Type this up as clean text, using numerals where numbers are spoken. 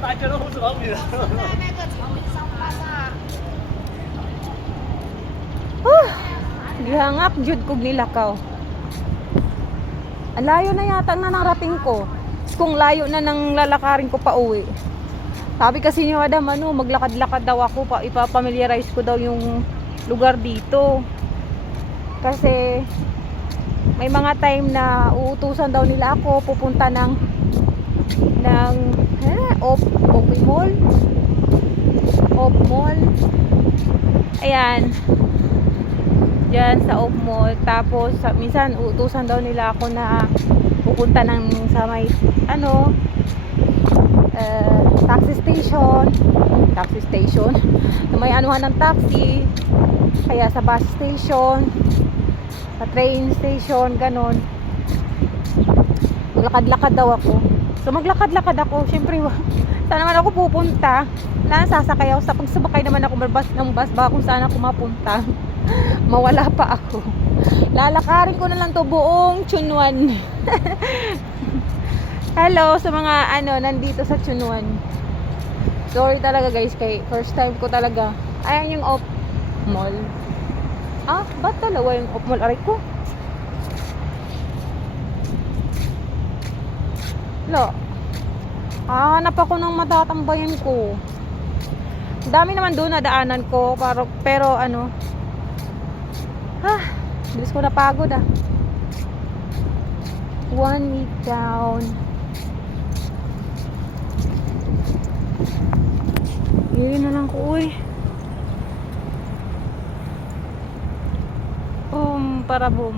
大家都好吃泡面。Gihangak jud kog nilakaw. Ang layo na yata na narating ko. Kung layo na nang lalakarin ko pa uwi. Sabi kasi ni Madam, maglakad-lakad daw ako pa, ipapamiliarize ko daw yung lugar dito. Kasi may mga time na uutusan daw nila ako pupunta ng Off Mall. Off Mall. Ayan. Diyan sa Off Mall. Tapos minsan uutusan daw nila ako na pupunta ng sa may taxi station na may anuhan ng taxi, kaya sa bus station, sa train station, ganon. Maglakad-lakad daw ako. So maglakad-lakad ako, syempre saan naman ako pupunta? Sasakay ako, sa pagsabakay naman ako ng bus baka kung saan ako mapunta. Mawala pa ako. Lalakarin ko na lang to buong Chunwan. Hello sa mga nandito sa Chunwan. Sorry talaga guys, kay first time ko talaga. Ayan yung Off Mall. Ba't dalawa yung Off Mall? Aray ko. Hanap ako ng matatambayan ko. Dami naman doon na daanan ko, pero bilis ko napagod 1 week down. Yun na lang ko, uy. Para boom.